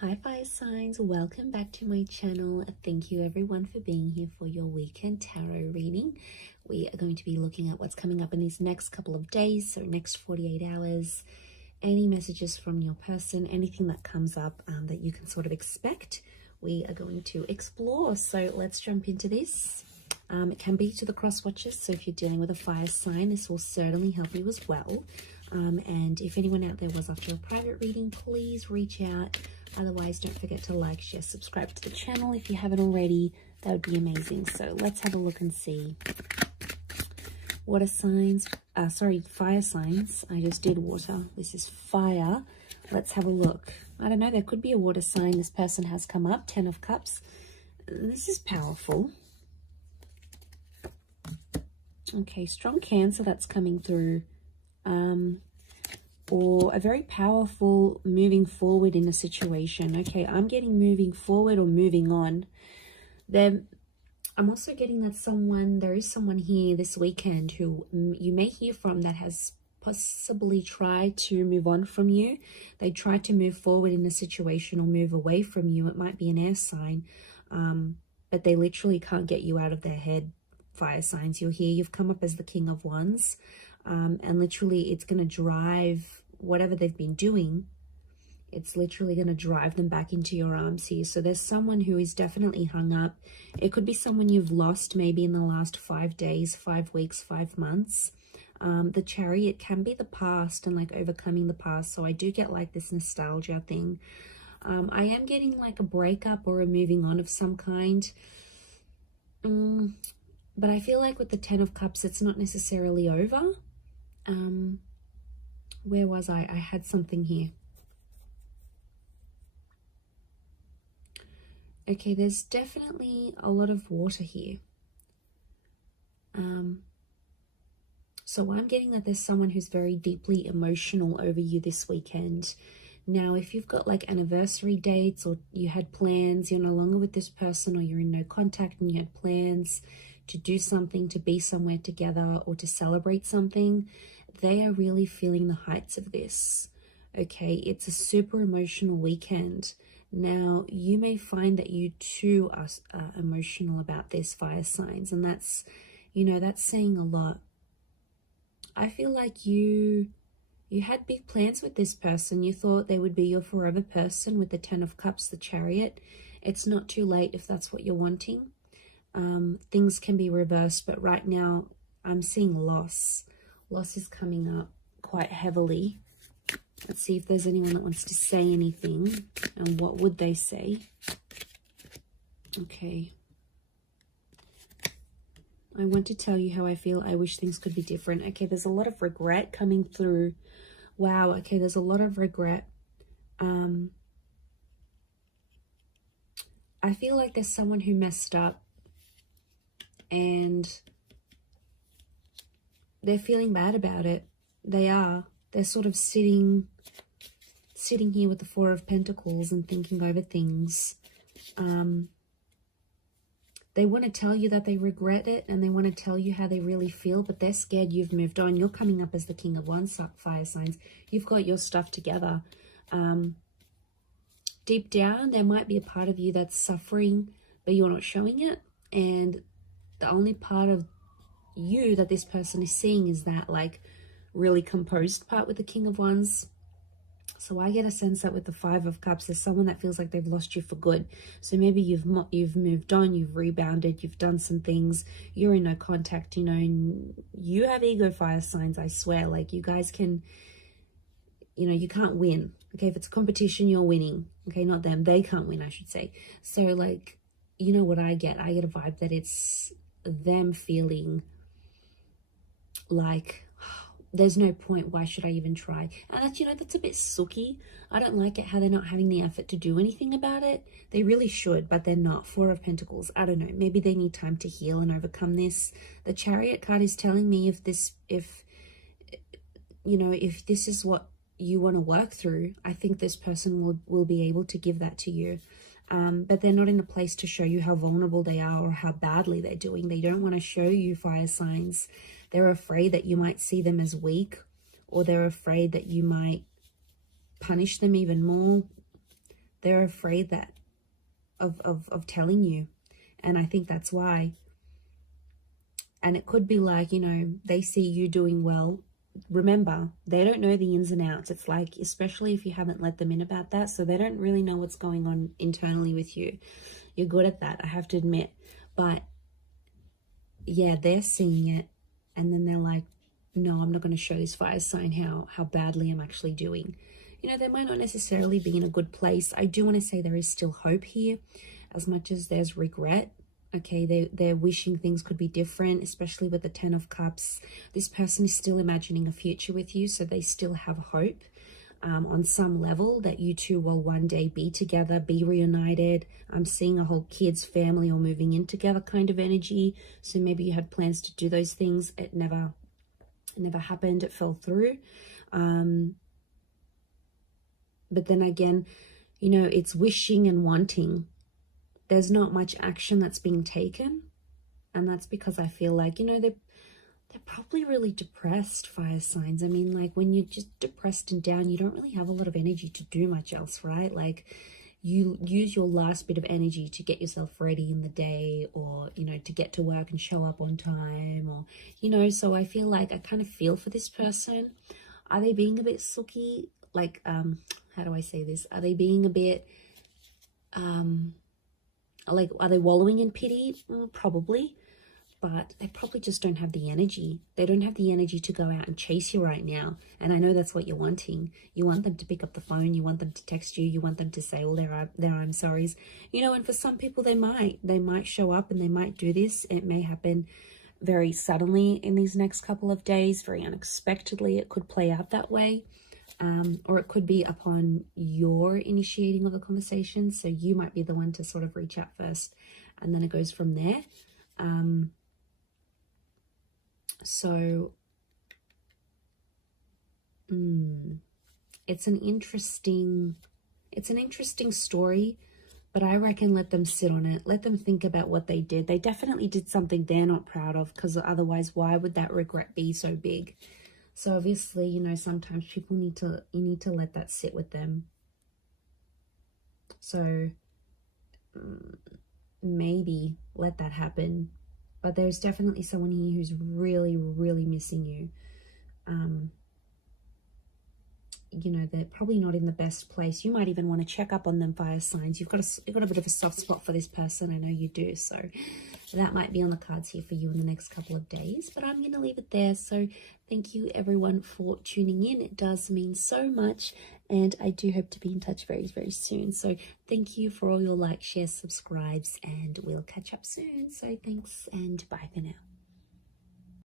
Hi fire signs, welcome back to my channel. Thank you everyone for being here for your weekend tarot reading. We are going to be looking at what's coming up in these next couple of days, so next 48 hours. Any messages from your person, anything that comes up that you can sort of expect, we are going to explore. So let's jump into this. It can be to the cross watchers, so if you're dealing with a fire sign, this will certainly help you as well. And if anyone out there was after a private reading, please reach out. Otherwise, don't forget to like, share, subscribe to the channel if you haven't already. That would be amazing. So let's have a look and see. Water signs, fire signs. I just did water. This is fire. Let's have a look. I don't know, there could be a water sign. This person has come up, 10 of Cups. This is powerful. Okay, strong Cancer that's coming through. Or a very powerful moving forward in a situation. Okay, I'm getting moving forward or moving on. Then I'm also getting that there is someone here this weekend who you may hear from that has possibly tried to move on from you. They tried to move forward in a situation or move away from you. It might be an air sign, but they literally can't get you out of their head. Fire signs, you're here, you've come up as the King of Wands. And literally it's going to drive whatever they've been doing. It's literally going to drive them back into your arms here. So there's someone who is definitely hung up. It could be someone you've lost maybe in the last 5 days, 5 weeks, 5 months. The Chariot can be the past and like overcoming the past. So I do get like this nostalgia thing. I am getting like a breakup or a moving on of some kind. But I feel like with the 10 of Cups, it's not necessarily over. Where was I? I had something here. Okay, there's definitely a lot of water here. So I'm getting that there's someone who's very deeply emotional over you this weekend. Now, if you've got like anniversary dates or you had plans, you're no longer with this person, or you're in no contact and you had plans to do something, to be somewhere together, or to celebrate something, they are really feeling the heights of this. Okay, it's a super emotional weekend. Now, you may find that you too are emotional about this, fire signs, and that's, you know, that's saying a lot. I feel like you had big plans with this person. You thought they would be your forever person with the 10 of Cups, the Chariot. It's not too late if that's what you're wanting. Things can be reversed, but right now I'm seeing loss. Loss is coming up quite heavily. Let's see if there's anyone that wants to say anything, and what would they say? Okay. I want to tell you how I feel. I wish things could be different. Okay, there's a lot of regret coming through. Wow, okay, there's a lot of regret. I feel like there's someone who messed up and they're feeling bad about it. They are. They're sort of sitting here with the 4 of Pentacles and thinking over things. They want to tell you that they regret it and they want to tell you how they really feel, but they're scared you've moved on. You're coming up as the King of Wands, fire signs. You've got your stuff together. Deep down, there might be a part of you that's suffering, but you're not showing it. And the only part of you that this person is seeing is that like really composed part with the King of Wands. So I get a sense that with the 5 of Cups, there's someone that feels like they've lost you for good. So maybe you've moved on, you've rebounded, you've done some things, you're in no contact, you know, and you have ego, fire signs, I swear. Like you guys can, you know, you can't win. Okay, if it's a competition, you're winning. Okay, not them. They can't win, I should say. So like, you know what I get? I get a vibe that it's them feeling like there's no point, why should I even try? And that's, you know, that's a bit sooky. I don't like it how they're not having the effort to do anything about it. They really should, but they're not. 4 of Pentacles, I don't know, maybe they need time to heal and overcome this. The Chariot card is telling me if this is what you want to work through, I think this person will be able to give that to you. But they're not in a place to show you how vulnerable they are or how badly they're doing. They don't want to show you, fire signs. They're afraid that you might see them as weak, or they're afraid that you might punish them even more. They're afraid that of telling you. And I think that's why. And it could be like, you know, they see you doing well. Remember, they don't know the ins and outs. It's like, especially if you haven't let them in about that, so they don't really know what's going on internally with you. You're good at that, I have to admit. But yeah, they're seeing it, and then they're like, no, I'm not going to show this fire sign how badly I'm actually doing. You know, they might not necessarily be in a good place. I do want to say there is still hope here, as much as there's regret. Okay, they're wishing things could be different, especially with the 10 of Cups. This person is still imagining a future with you, so they still have hope on some level that you two will one day be together, be reunited. I'm seeing a whole kids, family, or moving in together kind of energy. So maybe you had plans to do those things. It never happened. It fell through. But then again, you know, it's wishing and wanting. There's not much action that's being taken, and that's because I feel like, you know, they're probably really depressed, fire signs. I mean, like, when you're just depressed and down, you don't really have a lot of energy to do much else, right? Like, you use your last bit of energy to get yourself ready in the day, or, you know, to get to work and show up on time, or, you know. So I feel like I kind of feel for this person. Are they being a bit sooky? Like, how do I say this? Are they being a bit like, are they wallowing in pity? Probably, but they probably just don't have the energy. They don't have the energy to go out and chase you right now. And I know that's what you're wanting. You want them to pick up the phone. You want them to text you. You want them to say all their I'm sorries. You know, and for some people, they might show up and they might do this. It may happen very suddenly in these next couple of days, very unexpectedly. It could play out that way. Or it could be upon your initiating of the conversation. So you might be the one to sort of reach out first, and then it goes from there. So it's an interesting story, but I reckon let them sit on it. Let them think about what they did. They definitely did something they're not proud of, because otherwise, why would that regret be so big? So obviously, you know, sometimes people you need to let that sit with them. So maybe let that happen. But there's definitely someone here who's really, really missing you. You know, they're probably not in the best place. You might even want to check up on them, fire signs. You've got a bit of a soft spot for this person. I know you do. So that might be on the cards here for you in the next couple of days. But I'm going to leave it there. So thank you, everyone, for tuning in. It does mean so much. And I do hope to be in touch very, very soon. So thank you for all your likes, shares, subscribes, and we'll catch up soon. So thanks, and bye for now.